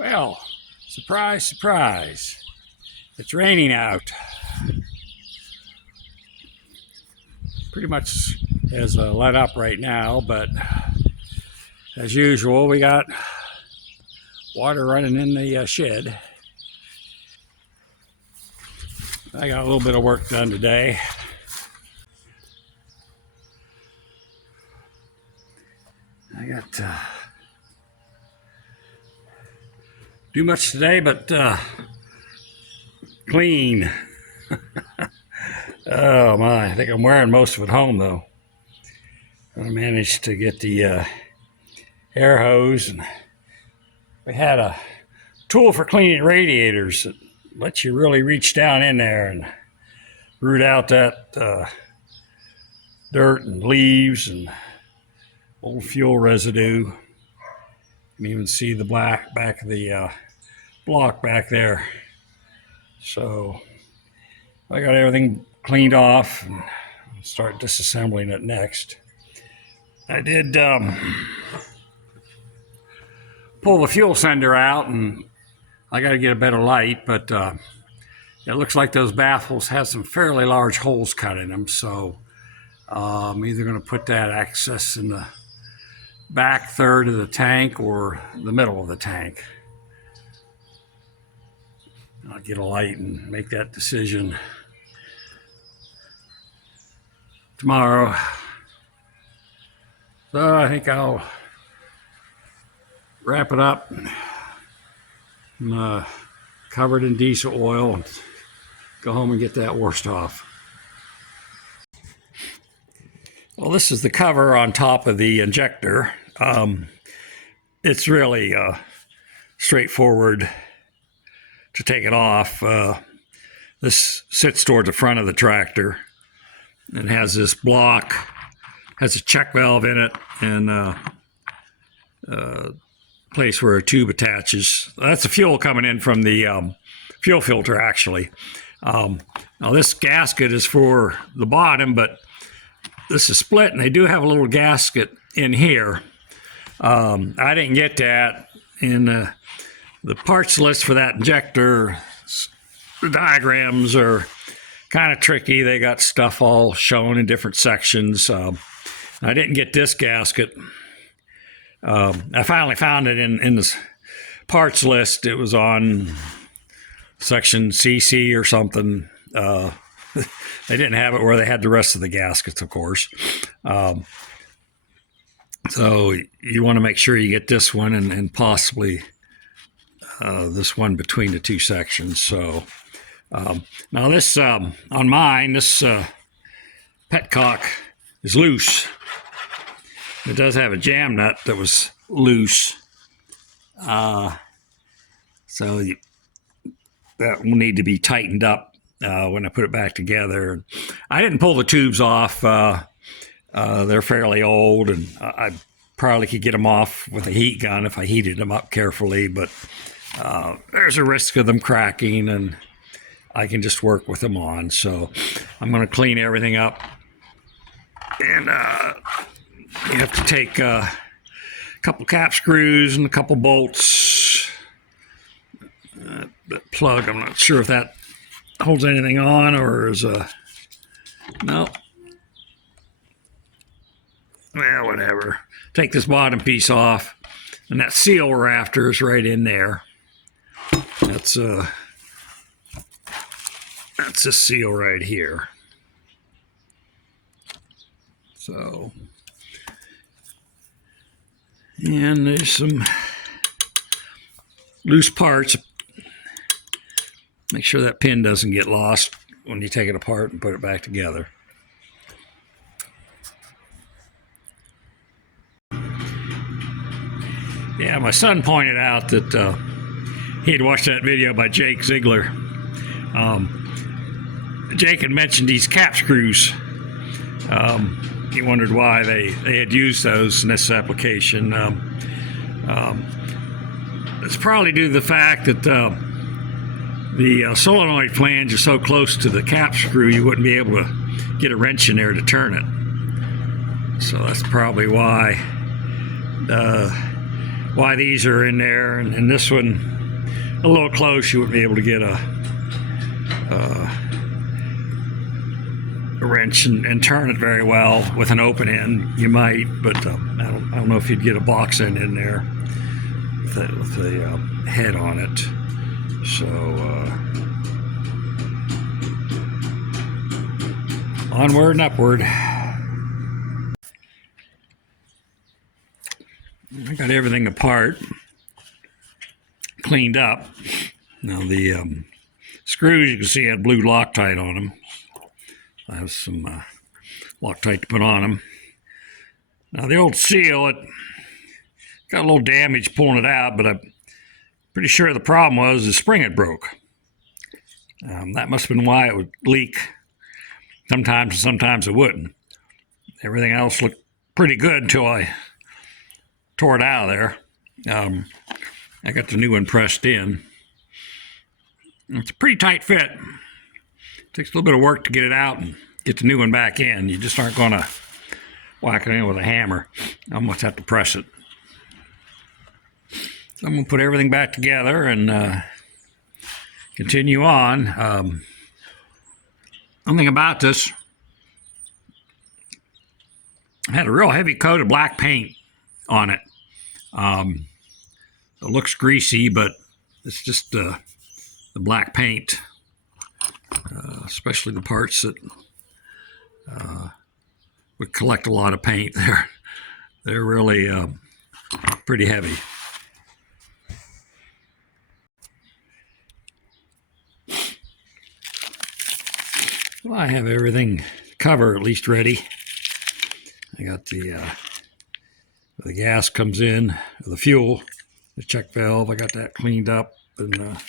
Well, surprise, surprise. It's raining out. Pretty much has let up right now, but as usual, we got water running in the shed. I got a little bit of work done today. I got do much today, but clean. Oh my, I think I'm wearing most of it home though. I managed to get the air hose, and we had a tool for cleaning radiators that lets you really reach down in there and root out that dirt and leaves and old fuel residue. You can even see the black back of the block back there. So I got everything cleaned off and start disassembling it next. I did pull the fuel sender out, and I got to get a better light, but it looks like those baffles have some fairly large holes cut in them, so I'm either going to put that access in the back third of the tank or the middle of the tank. I'll get a light and make that decision tomorrow. So I think I'll wrap it up and cover it in diesel oil and go home and get that washed off. Well, this is the cover on top of the injector. It's really straightforward to take it off. This sits toward the front of the tractor and has this block, has a check valve in it, and place where a tube attaches. That's the fuel coming in from the fuel filter, actually. Now this gasket is for the bottom, but this is split, and they do have a little gasket in here. I didn't get that in the parts list for that injector. The diagrams are kind of tricky. They got stuff all shown in different sections. I didn't get this gasket. I finally found it in the parts list. It was on section CC or something. They didn't have it where they had the rest of the gaskets, of course. So you want to make sure you get this one and possibly this one between the two sections. So now this, on mine, this petcock is loose. It does have a jam nut that was loose. So that will need to be tightened up when I put it back together. I didn't pull the tubes off. They're fairly old, and I probably could get them off with a heat gun if I heated them up carefully, but there's a risk of them cracking, and I can just work with them on. So I'm going to clean everything up, and you have to take a couple cap screws and a couple bolts. That plug, I'm not sure if that holds anything on or is no. Well, whatever. Take this bottom piece off, and that seal rafter is right in there. That's a seal right here. So, and there's some loose parts. Make sure that pin doesn't get lost when you take it apart and put it back together. Yeah, my son pointed out that he had watched that video by Jake Ziegler. Jake had mentioned these cap screws. He wondered why they had used those in this application. It's probably due to the fact that the solenoid flange is so close to the cap screw, you wouldn't be able to get a wrench in there to turn it. So that's probably why. why these are in there, and this one a little close, you wouldn't be able to get a wrench and turn it very well with an open end. You might, but I don't know if you'd get a box end in there with the head on it. So onward and upward. I got everything apart, cleaned up. Now the screws, you can see, had blue Loctite on them. I have some Loctite to put on them. Now the old seal, it got a little damage pulling it out, but I'm pretty sure the problem was the spring had broke. That must have been why it would leak sometimes, and sometimes it wouldn't. Everything else looked pretty good until I tore it out of there. I got the new one pressed in. It's a pretty tight fit. Takes a little bit of work to get it out and get the new one back in. You just aren't going to whack it in with a hammer. I'm going to have to press it. So I'm going to put everything back together and continue on. One thing about this, I had a real heavy coat of black paint on it. It looks greasy, but it's just the black paint. Especially the parts that would collect a lot of paint. They're really pretty heavy. Well, I have everything cover at least ready. I got the gas comes in, the fuel, the check valve. I got that cleaned up, and the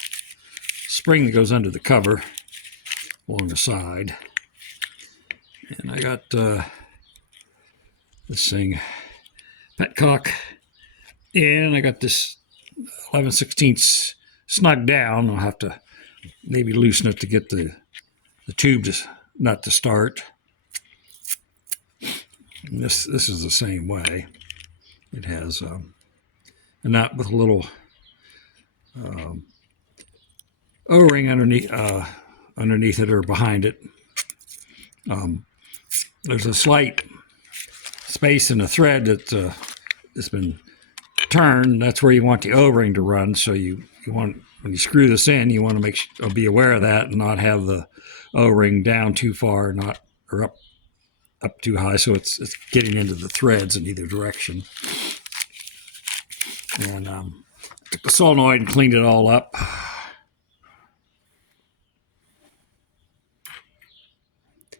spring that goes under the cover along the side. And I got this thing petcock in. I got this 11/16 snug down. I'll have to maybe loosen it to get the tube nut to start. And this is the same way. It has a nut with a little O-ring underneath it or behind it. There's a slight space in the thread that has been turned. That's where you want the O-ring to run. So you want, when you screw this in, you want to make sure, be aware of that and not have the O-ring down too far, or up too high, so it's getting into the threads in either direction. And took the solenoid and cleaned it all up.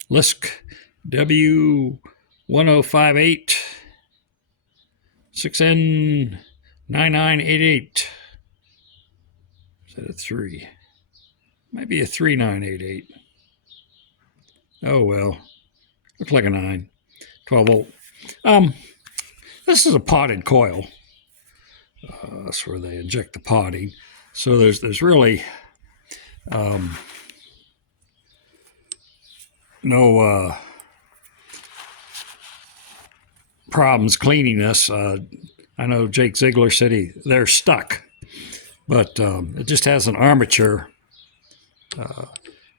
Lisk W1058 6N9988. Is that a 3? Might be a 3988. Oh well. Looks like a 9. 12 volt. This is a potted coil. That's where they inject the potting. So there's really no problems cleaning this. I know Jake Ziegler said they're stuck, but it just has an armature.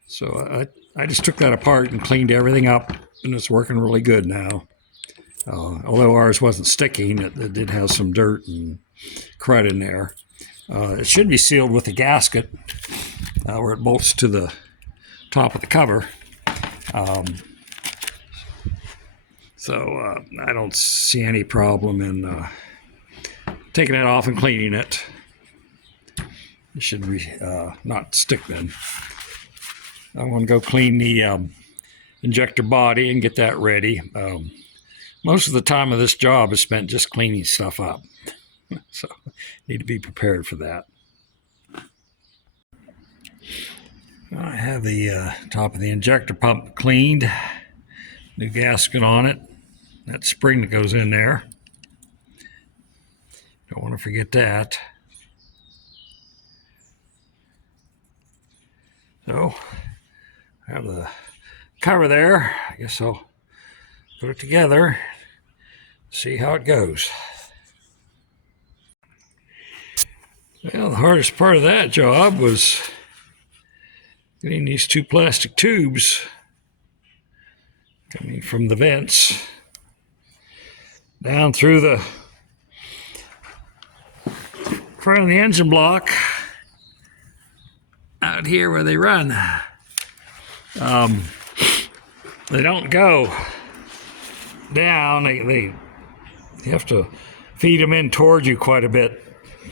So I just took that apart and cleaned everything up, and it's working really good now. Although ours wasn't sticking, it did have some dirt and crud in there. It should be sealed with a gasket where it bolts to the top of the cover. So I don't see any problem in taking it off and cleaning it. It should be not stick then. I'm going to go clean the injector body and get that ready. Most of the time of this job is spent just cleaning stuff up. So need to be prepared for that. I have the top of the injector pump cleaned. New gasket on it. That spring that goes in there. Don't want to forget that. So I have the cover there. I guess I'll put it together, see how it goes. Well, the hardest part of that job was getting these two plastic tubes coming from the vents down through the front of the engine block out here where they run. They don't go down. They have to feed them in towards you quite a bit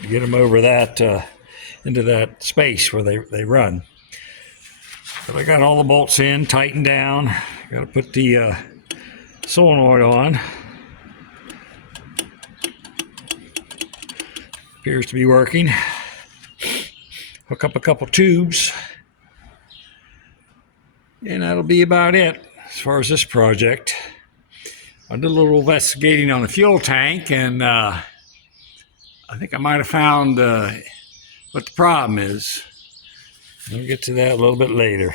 to get them over that into that space where they run. But I got all the bolts in, tightened down. Got to put the solenoid on. Appears to be working. Hook up a couple tubes, and that'll be about it as far as this project. I did a little investigating on the fuel tank, and I think I might have found what the problem is. We'll get to that a little bit later.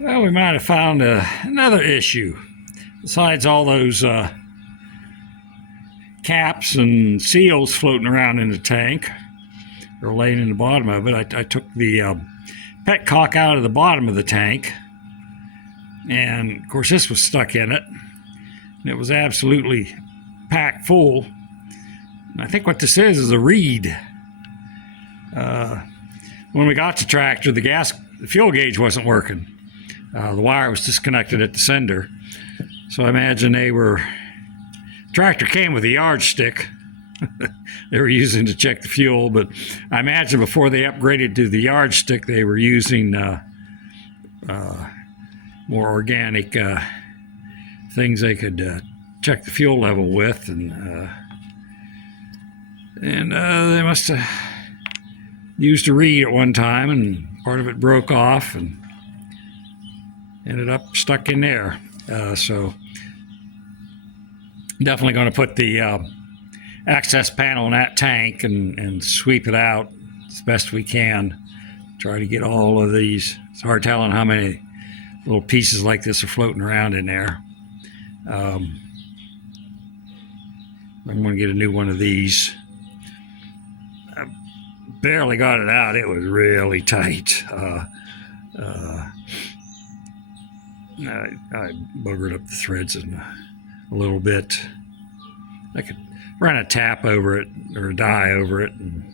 Well, we might have found another issue. Besides all those caps and seals floating around in the tank, or laying in the bottom of it, I took the petcock out of the bottom of the tank, and of course this was stuck in it, and it was absolutely packed full. And I think what this is a reed. When we got to tractor, the fuel gauge wasn't working. The wire was disconnected at the sender. So I imagine tractor came with a yardstick they were using to check the fuel, but I imagine before they upgraded to the yardstick, they were using more organic things they could check the fuel level with, and they must have used a reed at one time, and part of it broke off and ended up stuck in there. So definitely going to put the access panel in that tank and sweep it out as best we can. Try to get all of these. It's hard telling how many little pieces like this are floating around in there. I'm going to get a new one of these. I barely got it out. It was really tight. I buggered up the threads a little bit. I could run a tap over it or a die over it, and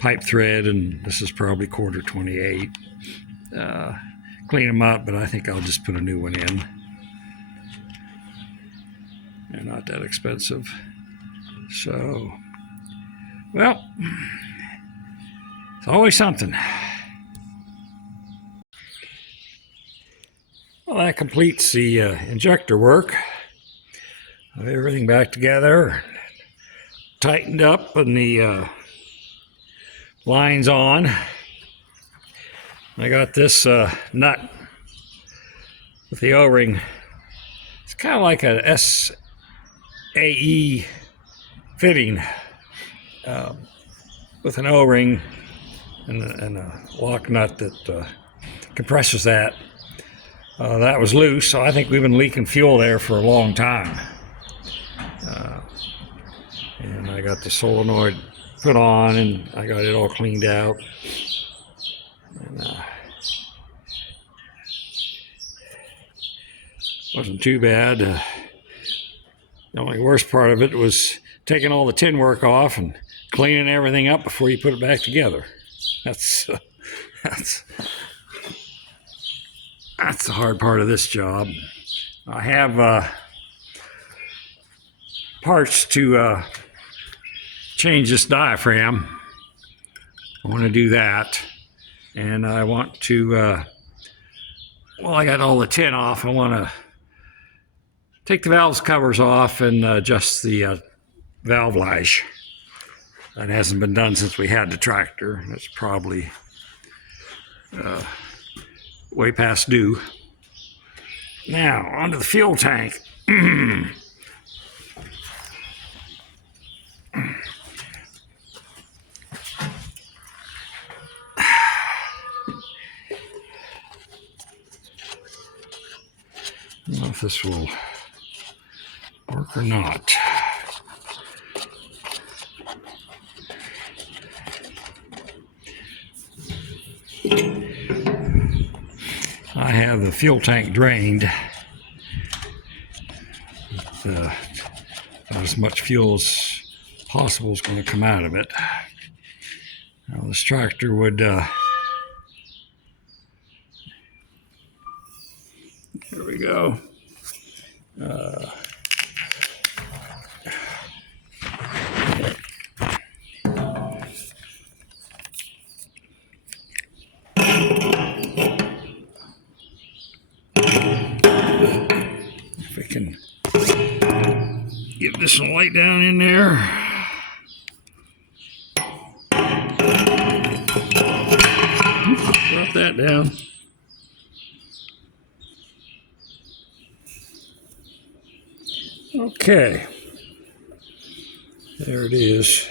pipe thread, and this is probably quarter 28. Clean them up, but I think I'll just put a new one in. They're not that expensive. So, well, it's always something. Well, that completes the injector work. Everything back together, tightened up, and the lines on. I got this nut with the O-ring. It's kind of like a SAE fitting with an O-ring and a lock nut that compresses that. That was loose, so I think we've been leaking fuel there for a long time. And I got the solenoid put on, and I got it all cleaned out. And, wasn't too bad. The only worst part of it was taking all the tin work off and cleaning everything up before you put it back together. That's the hard part of this job. I have parts to change this diaphragm. I want to do that, and I want to well, I got all the tin off. I want to take the valves covers off and adjust the valve lash. That hasn't been done since we had the tractor. That's probably way past due. Now, onto the fuel tank. I don't know if this will work or not. I have the fuel tank drained. As much fuel as possible is going to come out of it. Now this tractor would here we go. If we can get this one light down in there. Drop that down. Okay. There it is.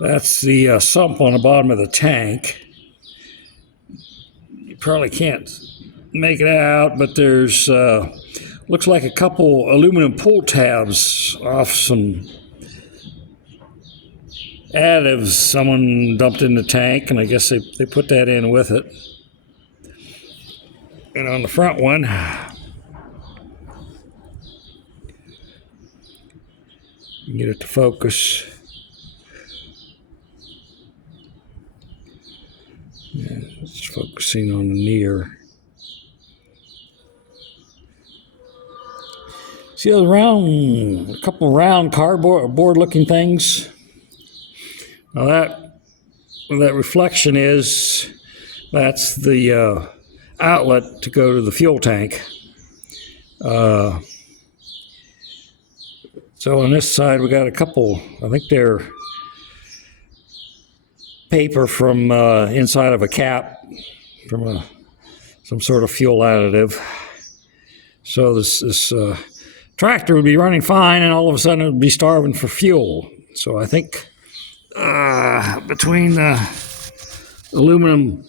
That's the sump on the bottom of the tank. You probably can't make it out, but there's looks like a couple aluminum pull tabs off some additives someone dumped in the tank, and I guess they put that in with it. And on the front one, you can get it to focus. Yeah, it's focusing on the near. See those round, a couple round cardboard looking things? Now where that reflection is, that's the outlet to go to the fuel tank. So on this side we got a couple, I think they're paper from inside of a cap from some sort of fuel additive. So this tractor would be running fine, and all of a sudden it would be starving for fuel. So I think between the aluminum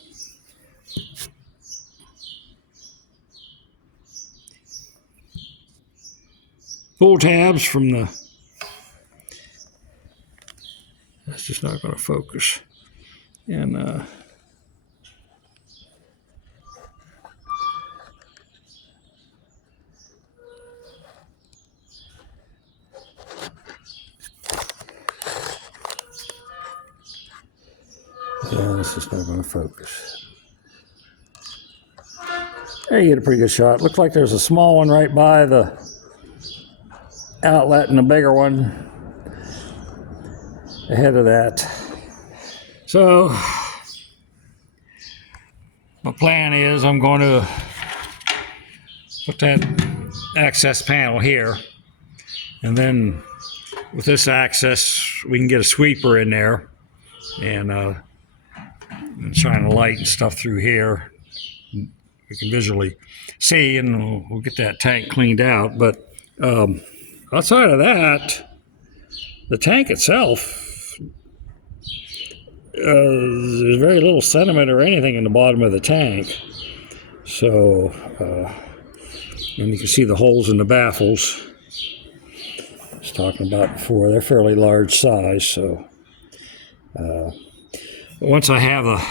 pull tabs from the, that's just not going to focus, and yeah, this is not going to focus. There you get a pretty good shot. Looks like there's a small one right by the outlet and a bigger one ahead of that. So my plan is I'm going to put that access panel here, and then with this access we can get a sweeper in there and shine a light and stuff through here. We can visually see, and we'll get that tank cleaned out. But outside of that, the tank itself, there's very little sediment or anything in the bottom of the tank. So, and you can see the holes in the baffles I was talking about before. They're fairly large size. So, once I have the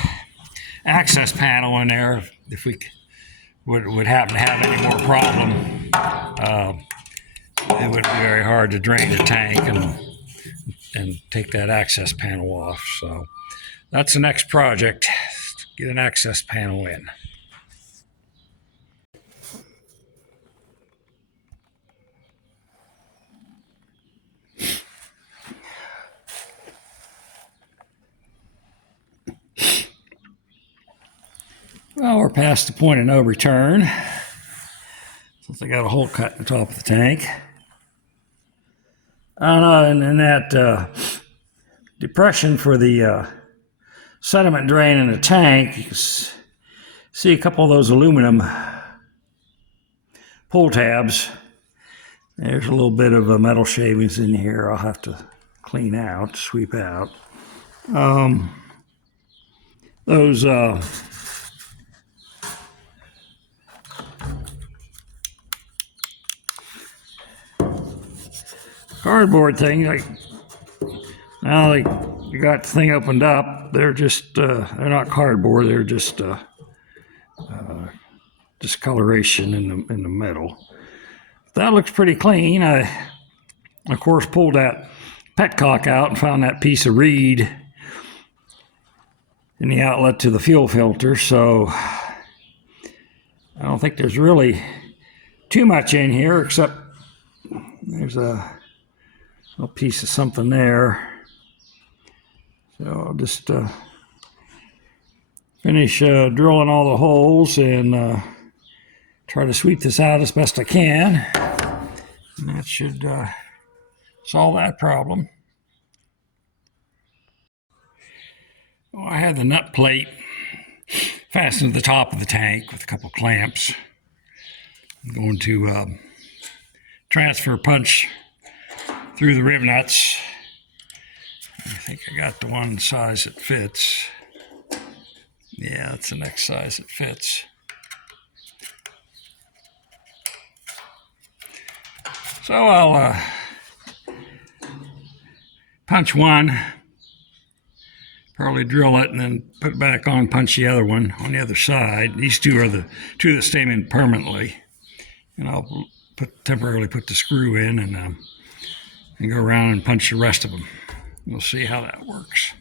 access panel in there, if we would happen to have any more problem, it would be very hard to drain the tank and take that access panel off. So that's the next project, get an access panel in. Well, we're past the point of no return, since I got a hole cut in the top of the tank. And in that depression for the sediment drain in the tank, you can see a couple of those aluminum pull tabs. There's a little bit of metal shavings in here I'll have to clean out, sweep out. Those cardboard thing, like now you got the thing opened up, they're just they're not cardboard, they're just discoloration in the metal. That looks pretty clean. I of course pulled that petcock out and found that piece of reed in the outlet to the fuel filter, so I don't think there's really too much in here, except there's a little piece of something there. So I'll just finish drilling all the holes and try to sweep this out as best I can. And that should solve that problem. Well, I had the nut plate fastened to the top of the tank with a couple clamps. I'm going to transfer punch through the rib nuts. I think I got the one size that fits. Yeah, that's the next size that fits. So I'll punch one, probably drill it, and then put it back on, punch the other one on the other side. These two are the two that stay in permanently. And I'll temporarily put the screw in and go around and punch the rest of them. We'll see how that works.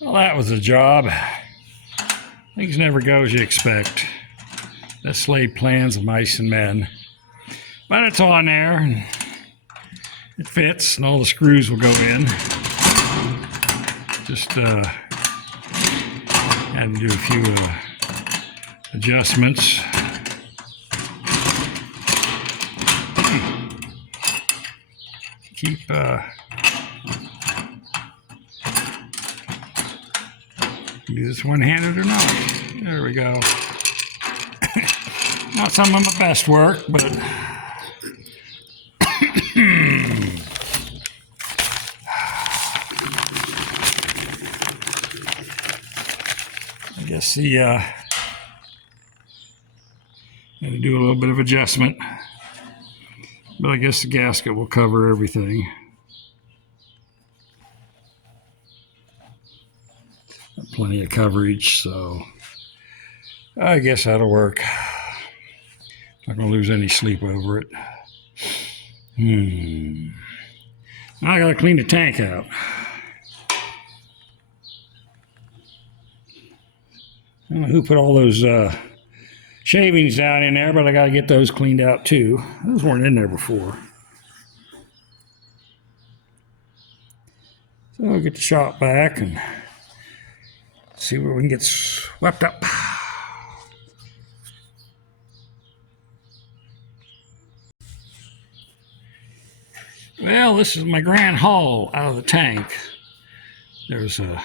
Well, that was a job. Things never go as you expect. This laid plans of mice and men. But it's on there, and it fits, and all the screws will go in. Just had to do a few adjustments. Keep do this one-handed or not. There we go. Not some of my best work, but I guess had to do a little bit of adjustment, but I guess the gasket will cover everything. Plenty of coverage, so I guess that'll work. Not gonna lose any sleep over it. Now I gotta clean the tank out. I don't know who put all those shavings down in there, but I gotta get those cleaned out too. Those weren't in there before. So I'll get the shop back and see where we can get swept up. Well, this is my grand haul out of the tank. There's some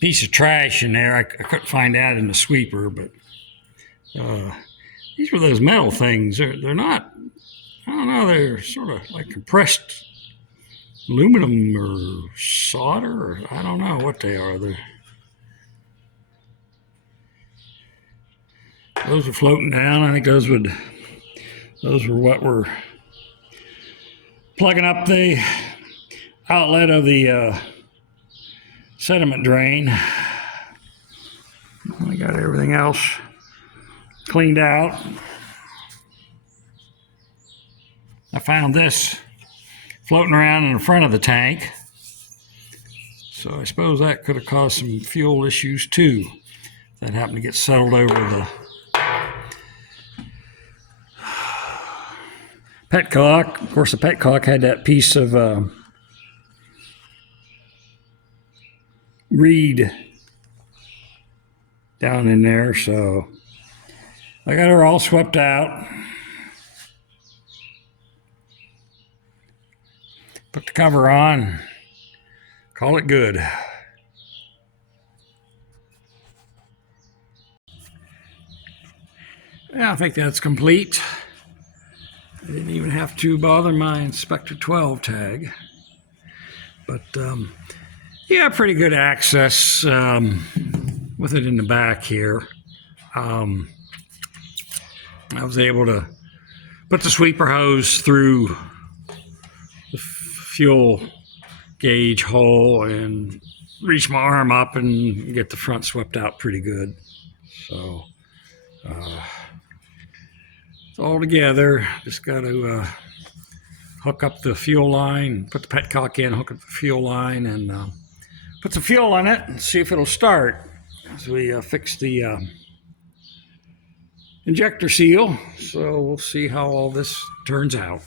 piece of trash in there. I couldn't find that in the sweeper, but these were those metal things. They're not, I don't know, they're sort of like compressed aluminum or solder, or I don't know what they are. Those are floating down. I think those were what were plugging up the outlet of the sediment drain. I got everything else cleaned out. I found this floating around in the front of the tank, so I suppose that could have caused some fuel issues too. That happened to get settled over the petcock. Of course, the petcock had that piece of reed down in there, so I got her all swept out. Put the cover on, call it good. Yeah, I think that's complete. I didn't even have to bother my Inspector 12 tag. But yeah, pretty good access with it in the back here. I was able to put the sweeper hose through the fuel gauge hole and reach my arm up and get the front swept out pretty good. So it's all together. Just got to hook up the fuel line, put the petcock in, hook up the fuel line, and put some fuel on it and see if it'll start as we fix the injector seal. So we'll see how all this turns out.